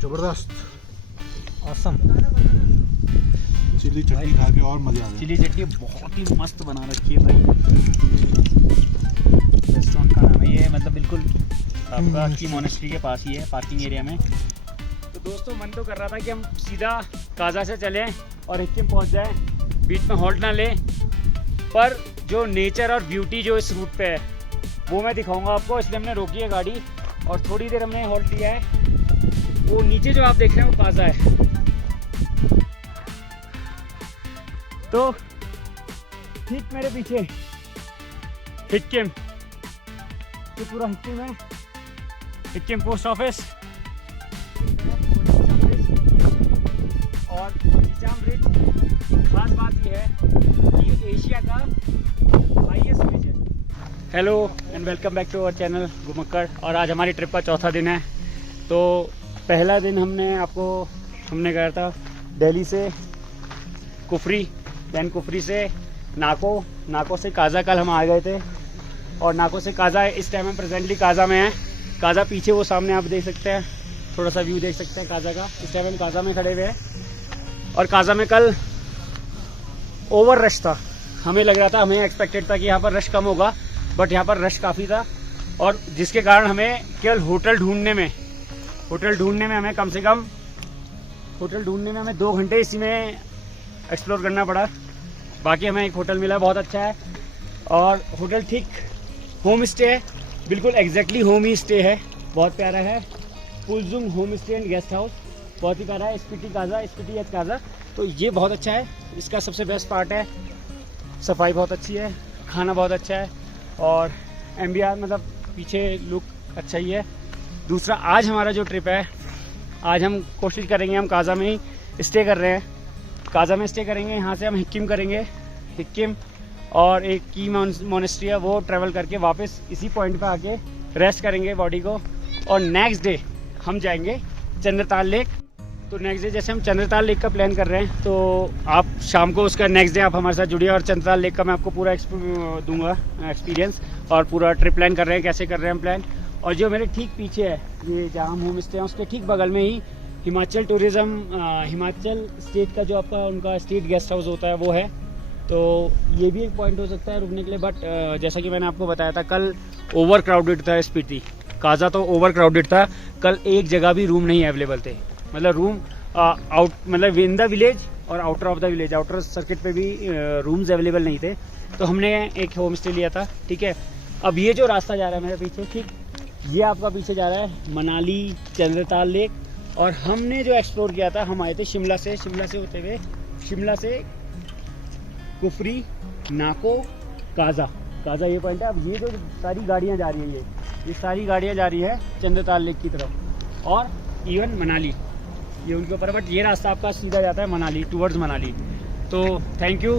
जबरदस्त awesome. Chilli चटनी खा के और मजा आ गया। चिली चटनी बहुत ही मस्त बना रखी है भाई। रेस्टोरेंट का नाम है ये, मतलब बिल्कुल आपका की मोनेस्ट्री के पास ही है, पार्किंग एरिया में। तो दोस्तों मन तो कर रहा था कि हम सीधा काजा से चलें और हिक्किम पहुंच जाएं, बीच में हॉल्ट ना लें, पर जो नेचर और ब्यूटी जो इस रूट पे है वो मैं दिखाऊंगा आपको, इसलिए हमने रोकी है गाड़ी और थोड़ी देर हमने हॉल्ट लिया है। वो नीचे जो आप देख रहे हैं वो काजा है। तो ठीक मेरे पीछे हिक्किम, ये पूरा हिक्किम है, हिक्किम पोस्ट ऑफिस और निजाम ब्रिज। खास बात यह है कि एशिया का हाईएस्ट ब्रिज है। Hello and welcome back to our channel Ghumakkad. और आज हमारी ट्रिप का चौथा दिन है। तो पहला दिन हमने गया था दिल्ली से कुफरी, दैन कुफरी से नाको से काजा। कल हम आ गए थे और नाको से काजा। इस टाइम हम प्रेजेंटली काजा में हैं। काजा पीछे वो सामने आप देख सकते हैं, थोड़ा सा व्यू देख सकते हैं काजा का। इस टाइम हम काजा में खड़े हुए हैं और काजा में कल ओवर रश था। हमें लग रहा था, हमें एक्सपेक्टेड था कि यहाँ पर रश कम होगा, बट यहाँ पर रश काफ़ी था और जिसके कारण हमें केवल होटल ढूंढने में हमें कम से कम 2 घंटे इसी में एक्सप्लोर करना पड़ा। बाकी हमें एक होटल मिला, बहुत अच्छा है और होटल ठीक होम स्टे है, बिल्कुल एग्जैक्टली होम ही स्टे है, बहुत प्यारा है। Puljung home stay and guest house, बहुत ही प्यारा है। स्पीटी एच काजा, तो ये बहुत अच्छा है। इसका सबसे बेस्ट पार्ट है सफाई बहुत अच्छी है, खाना बहुत अच्छा है और एम्बियंस, मतलब पीछे लुक अच्छा ही है। दूसरा, आज हमारा जो ट्रिप है, आज हम कोशिश करेंगे, हम काजा में ही स्टे कर रहे हैं, काजा में स्टे करेंगे। यहाँ से हम हिक्किम करेंगे, हिक्किम और एक की मोनेस्ट्री है, वो ट्रैवल करके वापस इसी पॉइंट पे आके रेस्ट करेंगे बॉडी को। और नेक्स्ट डे हम जाएंगे चंद्रताल लेक। तो नेक्स्ट डे जैसे हम चंद्रताल लेक का प्लान कर रहे हैं, तो आप शाम को उसका नेक्स्ट डे आप हमारे साथ जुड़िए और चंद्रताल लेक का मैं आपको पूरा दूंगा एक्सपीरियंस और पूरा ट्रिप प्लान कर रहे हैं, कैसे कर रहे हैं हम प्लान। और जो मेरे ठीक पीछे है, ये जहाँ हम होम स्टे हैं उसके ठीक बगल में ही हिमाचल टूरिज़्म, हिमाचल स्टेट का जो आपका उनका स्टेट गेस्ट हाउस होता है वो है। तो ये भी एक पॉइंट हो सकता है रुकने के लिए। बट जैसा कि मैंने आपको बताया था, कल ओवर क्राउडेड था स्पीति काजा, तो ओवर क्राउडेड था। कल एक जगह भी रूम नहीं अवेलेबल थे, मतलब रूम मतलब इन द विलेज और outer of the village, outer circuit पे भी रूम्स अवेलेबल नहीं थे। तो हमने एक होम स्टे लिया था, ठीक है। अब ये जो रास्ता जा रहा है मेरे पीछे, ठीक ये आपका पीछे जा रहा है मनाली चंद्रताल लेक। और हमने जो एक्सप्लोर किया था, हम आए थे शिमला से होते हुए, शिमला से कुफरी, नाको, काजा ये पॉइंट है। अब ये जो सारी गाड़ियाँ जा रही हैं, ये सारी गाड़ियाँ जा रही है चंद्रताल लेक की तरफ और इवन मनाली, ये उनके ऊपर। बट ये रास्ता आपका सीधा जाता है मनाली, टूवर्ड्स मनाली। तो थैंक यू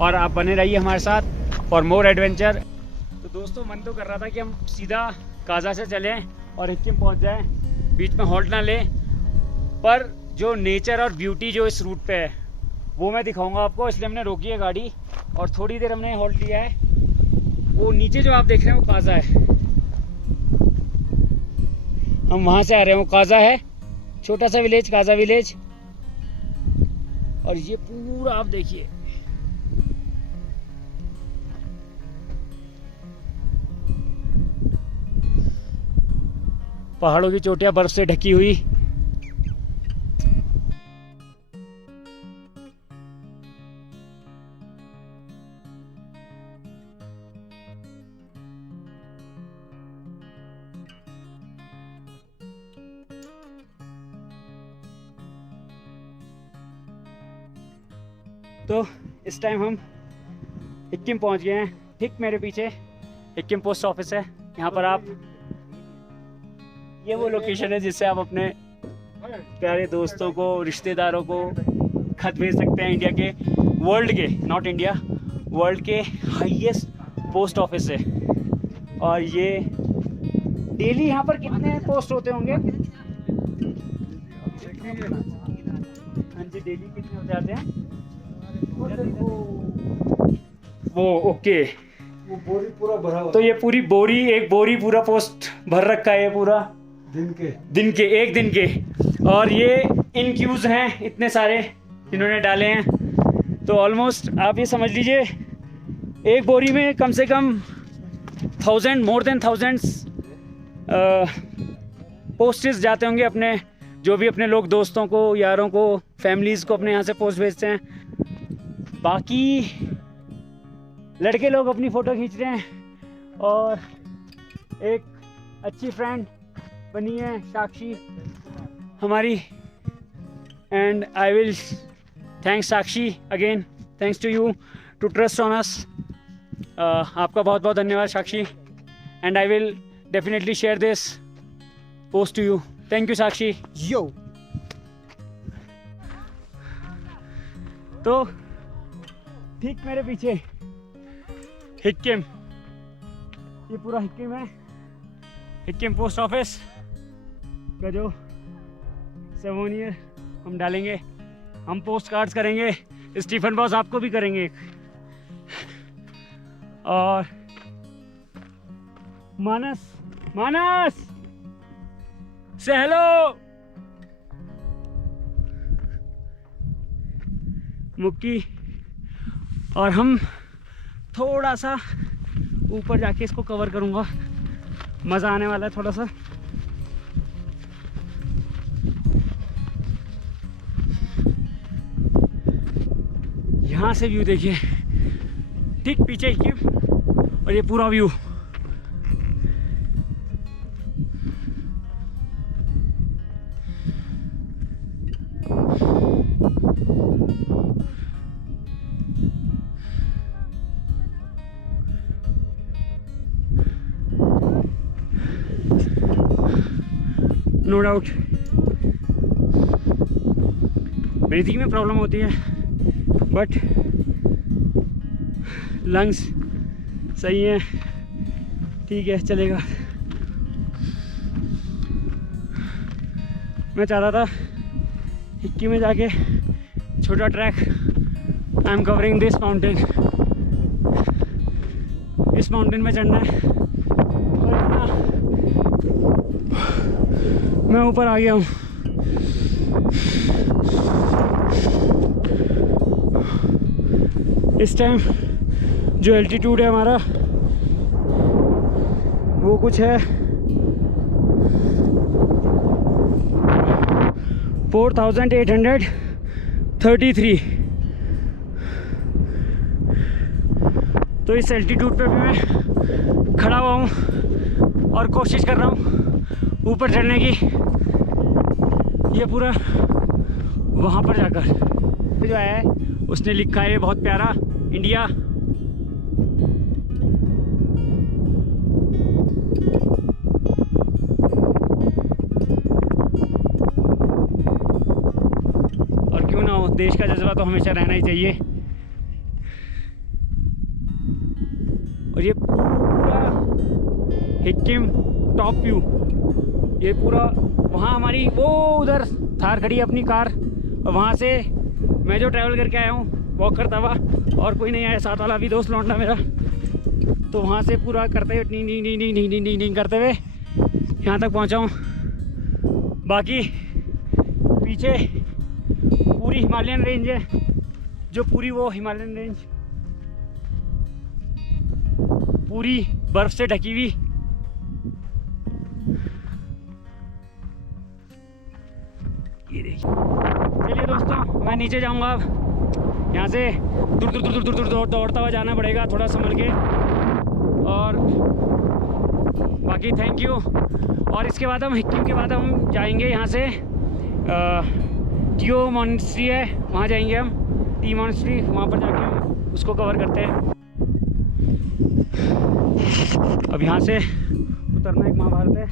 और आप बने रहिए हमारे साथ फॉर मोर एडवेंचर। तो दोस्तों मन तो कर रहा था कि हम सीधा काजा से चलें और हिक्किम पहुंच जाएं, बीच में हॉल्ट ना लें, पर जो नेचर और ब्यूटी जो इस रूट पे है वो मैं दिखाऊंगा आपको, इसलिए हमने रोकी है गाड़ी और थोड़ी देर हमने हॉल्ट लिया है। वो नीचे जो आप देख रहे हैं वो काजा है, हम वहाँ से आ रहे हैं, वो काजा है, छोटा सा विलेज, काजा विलेज। और ये पूरा आप देखिए, पहाड़ों की चोटियां बर्फ से ढकी हुई। तो इस टाइम हम हिक्किम पहुंच गए हैं। ठीक मेरे पीछे हिक्किम पोस्ट ऑफिस है। यहाँ पर आप, ये वो लोकेशन है जिससे आप अपने प्यारे दोस्तों को, रिश्तेदारों को खत भेज सकते हैं। इंडिया के, वर्ल्ड के, नॉट इंडिया, वर्ल्ड के हाईएस्ट पोस्ट ऑफिस है। और ये डेली यहाँ पर कितने पोस्ट होते होंगे? हाँ जी, डेली कितने हो जाते हैं? वो ओके, वो बोरी पूरा भरा हुआ। तो ये पूरी बोरी, एक बोरी पूरा पोस्ट भर रखा है, ये पूरा दिन के एक दिन के। और ये इनक्यूज़ हैं इतने सारे इन्होंने डाले हैं। तो ऑलमोस्ट आप ये समझ लीजिए एक बोरी में कम से कम 1000 मोर देन थाउजेंड्स पोस्टेज जाते होंगे अपने, जो भी अपने लोग दोस्तों को, यारों को, फैमिलीज़ को अपने यहाँ से पोस्ट भेजते हैं। बाकी लड़के लोग अपनी फ़ोटो खींच रहे हैं और एक अच्छी फ्रेंड बनी है साक्षी हमारी, and I will thanks Sakshi again, thanks to you to trust on us. आपका बहुत बहुत धन्यवाद Sakshi, and I will definitely share this post to you. Thank you Sakshi. यो तो ठीक मेरे पीछे हिक्किम, ये पूरा हिक्किम है, हिक्किम पोस्ट ऑफिस का जो सेवोनियर हम डालेंगे, हम पोस्ट कार्ड्स करेंगे, स्टीफन बॉस आपको भी करेंगे एक, और मानस मानस से हेलो। मुक्की और हम थोड़ा सा ऊपर जाके इसको कवर करूँगा, मज़ा आने वाला है थोड़ा सा। यहाँ से व्यू देखिए, ठीक पीछे ही और ये पूरा व्यू। नो डाउट ब्रीथिंग में प्रॉब्लम होती है, बट लंग्स सही है, ठीक है, चलेगा। मैं चाहता था हिक्की में जाके छोटा track, I am covering this mountain, इस माउंटेन में चढ़ना है, और मैं ऊपर आ गया हूँ। इस टाइम जो एल्टीट्यूड है हमारा वो कुछ है 4833। तो इस एल्टीट्यूड पे भी मैं खड़ा हुआ हूँ और कोशिश कर रहा हूँ ऊपर चढ़ने की। ये पूरा वहाँ पर जाकर जो है उसने लिखा है बहुत प्यारा, इंडिया। और क्यों ना हो, देश का जज्बा तो हमेशा रहना ही चाहिए। और ये पूरा हिक्किम टॉप व्यू, ये पूरा वहाँ हमारी वो उधर थार खड़ी है अपनी कार, और वहाँ से मैं जो ट्रैवल करके आया हूँ वॉक करता हुआ, और कोई नहीं आया, साथ वाला भी दोस्त लौंडा मेरा, तो वहाँ से पूरा करते हुए नी करते हुए यहाँ तक पहुँचा हूँ। बाकी पीछे पूरी हिमालयन रेंज है, जो पूरी वो हिमालयन रेंज पूरी बर्फ़ से ढकी हुई। ये देखिए, चलिए दोस्तों मैं नीचे जाऊंगा अब, यहाँ से दूर दौड़ता हुआ जाना पड़ेगा, थोड़ा संभल के। और बाकी थैंक यू। और इसके बाद हम हिक्किम के बाद हम जाएंगे यहाँ से टीओ मॉनेस्ट्री है, वहाँ जाएंगे हम, टी मॉनेस्ट्री, वहाँ पर जाके हम उसको कवर करते हैं। अब यहाँ से उतरना एक महाभारत है।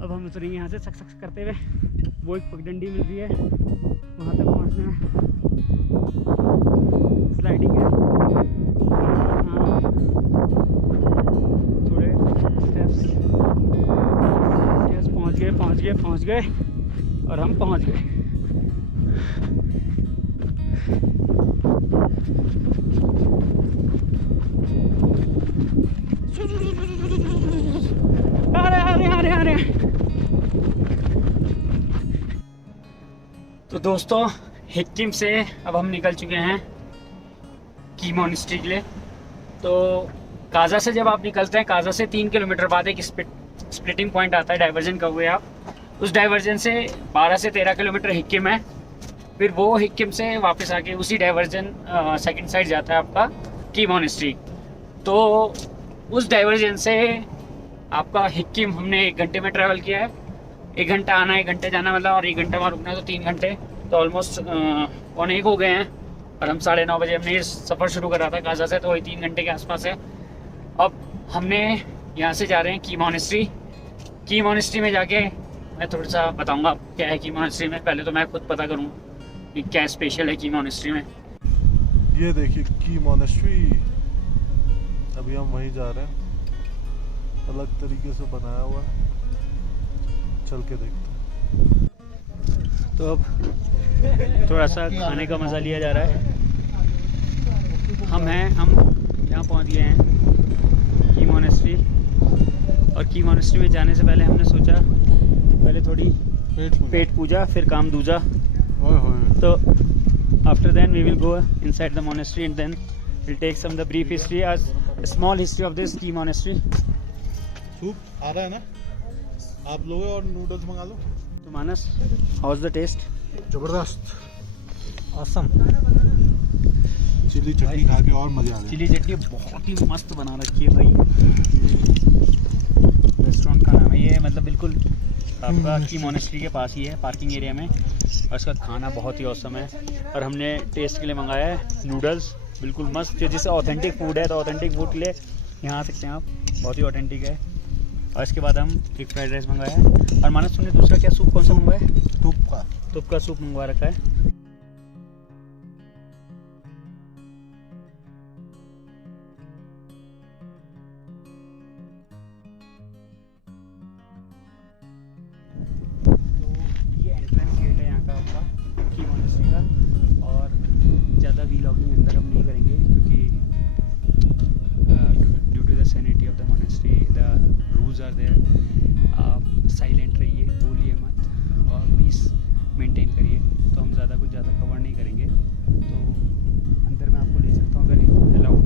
अब हम उतरेंगे यहाँ से सक सक करते हुए, वो एक पगडंडी मिल रही है, वहाँ तक पहुँचना है, स्लाइडिंग है। हाँ, थोड़े स्टेप्स, पहुँच गए और हम पहुँच गए। अरे तो दोस्तों हिक्किम से अब हम निकल चुके हैं की मॉनेस्ट्री के लिए। तो काजा से जब आप निकलते हैं, काजा से 3 किलोमीटर बाद एक स्प्लिटिंग पॉइंट आता है, डाइवर्जन का हुए आप। उस डाइवर्जन से 12 से 13 किलोमीटर हिक्किम है। फिर वो हिक्किम से वापस आके उसी डाइवर्जन सेकंड साइड जाता है आपका की मॉनेस्ट्री। तो उस डाइवर्जन से आपका हिक्किम हमने 1 घंटे में ट्रैवल किया है। 1 घंटा आना, 1 घंटे जाना, मतलब, और 1 घंटा वहाँ रुकना, तो 3 घंटे, तो ऑलमोस्ट 1 हो गए हैं। और हम 9:30 बजे हमने ये सफ़र शुरू करा था काजा से, तो वही 3 घंटे के आसपास है। अब हमने यहाँ से जा रहे हैं की मॉनेस्ट्री। की मॉनेस्ट्री में जाके मैं थोड़ा सा बताऊँगा क्या है की मॉनेस्ट्री में। पहले तो मैं खुद पता करूँ कि क्या स्पेशल है की मॉनेस्ट्री में। ये देखिए की मॉनेस्ट्री, अभी हम वहीं जा रहे हैं। अलग तरीके से बनाया हुआ है, चल के देखते हैं। तो अब थोड़ा सा खाने का मज़ा लिया जा रहा है। हम यहाँ पहुँच गए हैं की मॉनेस्ट्री। और की मॉनेस्ट्री में जाने से पहले हमने सोचा पहले थोड़ी पेट पूजा, फिर काम दूजा। तो after then we will go inside the monastery and then we'll take some the brief history, as a small history of this की monastery. सूप आ रहा है ना, आप लोगे और नूडल्स मंगा लो। तो मानस, हाउ इज द टेस्ट? जबरदस्त, ऑसम। चिली चटनी खा के और मजा आ गया। चिली चटनी बहुत ही मस्त बना रखी है भाई। रेस्टोरेंट का नाम है ये, मतलब बिल्कुल आपका की मॉनेस्ट्री के पास ही है, पार्किंग एरिया में। और इसका खाना बहुत ही ऑसम है। और हमने टेस्ट के लिए मंगाया है नूडल्स, बिल्कुल मस्त। जो जिससे ऑथेंटिक फूड है, तो ऑथेंटिक फूड के लिए यहाँ आ सकते हैं आप, बहुत ही ऑथेंटिक है। और इसके बाद हम एक फ्राइड राइस मंगाया है। और मानस, तुमने दूसरा क्या सूप कौन सा मंगवाया है? तुप का सूप मंगवा रखा है। तो ये एंट्रेंस गेट है यहाँ का आपका की मॉनेस्ट्री का। और ज़्यादा वीलॉगिंग अंदर हम नहीं करेंगे, क्योंकि due to the sanity of the monastery the rules are there. आप साइलेंट रहिए, बोलिए मत, और पीस मेंटेन करिए। तो हम ज़्यादा कवर नहीं करेंगे। तो अंदर मैं आपको ले सकता हूँ अगर अलाउड,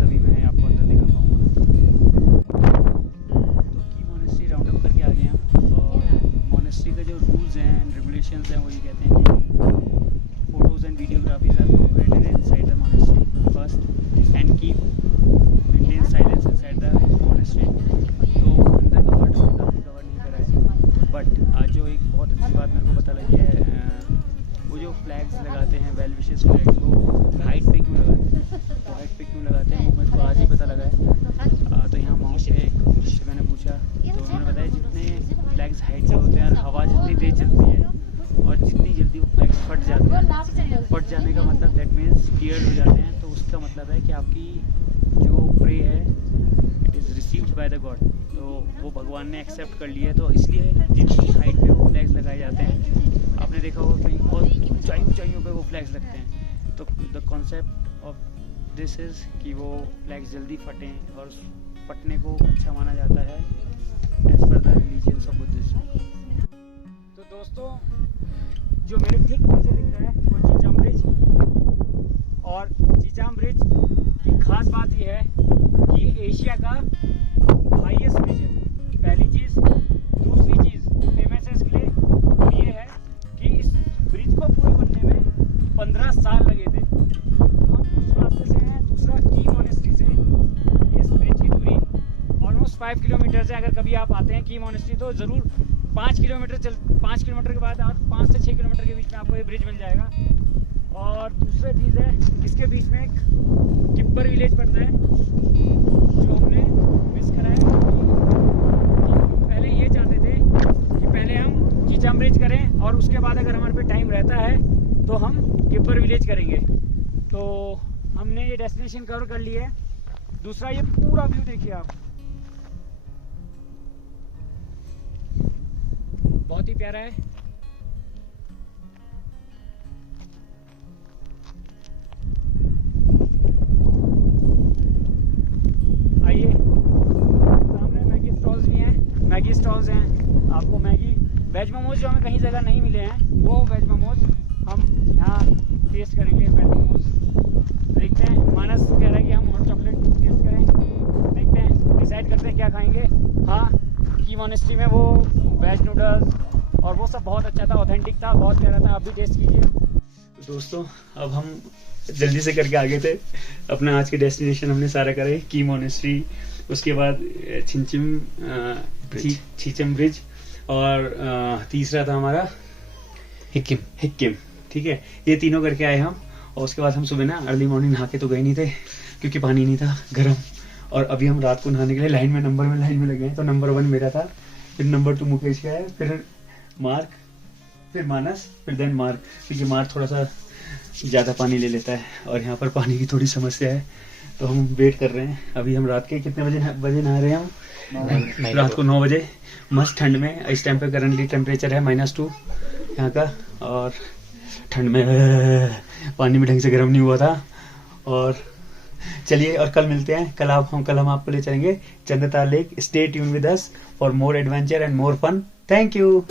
तभी मैं आपको अंदर दिखा पाऊँगा। तो की मॉनेस्ट्री राउंड अप करके आ गए हैं। और मॉनेस्ट्री का जो रूल्स हैं एंड रेगुलेशंस हैं वो ये कहते हैं कि photos and videographies are prohibited inside the monastery first, and maintain silence inside the monastery. तो अंदर का पार्ट हमने कवर नहीं करा है। बट आज जो एक बहुत अच्छी बात मेरे को पता लगी है, वो जो फ्लैग्स लगाते हैं, वेल विशेस फ्लैग्स, वो हाइट पे क्यों लगाते हैं? वो हाइट पे क्यों लगाते हैं वो मेरे को आज ही पता लगा है। तो यहाँ माउंट से मैंने पूछा, तो उन्होंने बताया जितने फ्लैग्स हाइट पे होते हैं, हवा जितनी तेज चलती है और जितनी जल्दी वो फ्लैग्स फट जाते हैं। फट जाने का मतलब दैट मीन्स टीयर्ड हो जाते हैं। तो उसका मतलब है कि आपकी जो प्रे है it is received by the God, तो वो भगवान ने एक्सेप्ट कर लिया है। तो इसलिए जितनी हाइट पे वो फ्लैग्स लगाए जाते हैं, आपने देखा होगा कहीं बहुत ऊंचाइयों पे वो फ्लैग्स लगते हैं। तो the concept of this is कि वो फ्लैग्स जल्दी फटें, और फटने को अच्छा माना जाता है as per the religions of Buddhism. तो दोस्तों, जो मेरे ठीक पीछे दिख रहा है वो चीचाम ब्रिज। और चीचाम ब्रिज की खास बात यह है कि ये एशिया का हाईएस्ट ब्रिज है, पहली चीज़। दूसरी चीज़ फेमस है इसके लिए, वो ये है कि इस ब्रिज को पूरे बनने में 15 साल लगे थे। हम उस रास्ते से हैं, दूसरा की मॉनेस्ट्री से इस ब्रिज की दूरी ऑलमोस्ट 5 किलोमीटर है। अगर कभी आप आते हैं की मॉनेस्ट्री तो ज़रूर 5 किलोमीटर के बाद आप 5 से 6 किलोमीटर के बीच में आपको ये ब्रिज मिल जाएगा। और दूसरी चीज़ है, इसके बीच में एक किप्पर विलेज पड़ता है जो हमने मिस करा है। हम पहले ये चाहते थे कि पहले हम चीचाम ब्रिज करें, और उसके बाद अगर हमारे पे टाइम रहता है तो हम किप्पर विलेज करेंगे। तो हमने ये डेस्टिनेशन कवर कर ली है। दूसरा, ये पूरा व्यू देखिए आप, बहुत ही प्यारा है। आइए, सामने मैगी स्टॉल्स भी हैं। मैगी स्टॉल्स हैं, आपको मैगी वेज मोमोज जो हमें कहीं जगह नहीं मिले हैं, वो वेज मोमोज हम यहाँ टेस्ट करेंगे। वेज मोमोज देखते हैं, मानस कह रहा है कि हम हॉट चॉकलेट टेस्ट करें, देखते हैं, डिसाइड करते हैं क्या खाएंगे। हाँ, की मॉनेस्ट्री में वो वेज नूडल्स और वो सब बहुत अच्छा था, ऑथेंटिक था, बहुत प्यारा था, आप भी टेस्ट कीजिए। दोस्तों अब हम जल्दी से करके आ गए थे, अपना आज के डेस्टिनेशन हमने सारा करे, की मॉनेस्ट्री, उसके बाद छीचम ब्रिज और तीसरा था हमारा हिक्किम। ठीक है, ये तीनों करके आए हम। और उसके बाद हम सुबह ना अर्ली मॉर्निंग नहा के तो गए नहीं थे क्योंकि पानी नहीं था गर्म, और अभी हम रात को नहाने के लिए लाइन में लगे हैं। तो नंबर 1 मेरा था, फिर नंबर 2 मुकेश का है, फिर मार्क, फिर मानस, फिर देन मार्क, क्योंकि मार्क थोड़ा सा ज़्यादा पानी ले लेता है और यहाँ पर पानी की थोड़ी समस्या है, तो हम वेट कर रहे हैं। अभी हम रात के कितने बजे नहा रहे हैं हम? रात को 9 बजे, मस्त ठंड में। इस टाइम पे करंटली टेम्परेचर है -2 यहाँ का, और ठंड में पानी में ढंग से गर्म नहीं हुआ था। और चलिए, और कल मिलते हैं। कल हम आपको ले चलेंगे Chandratal lake. Stay tune with us for more adventure and more fun. Thank you.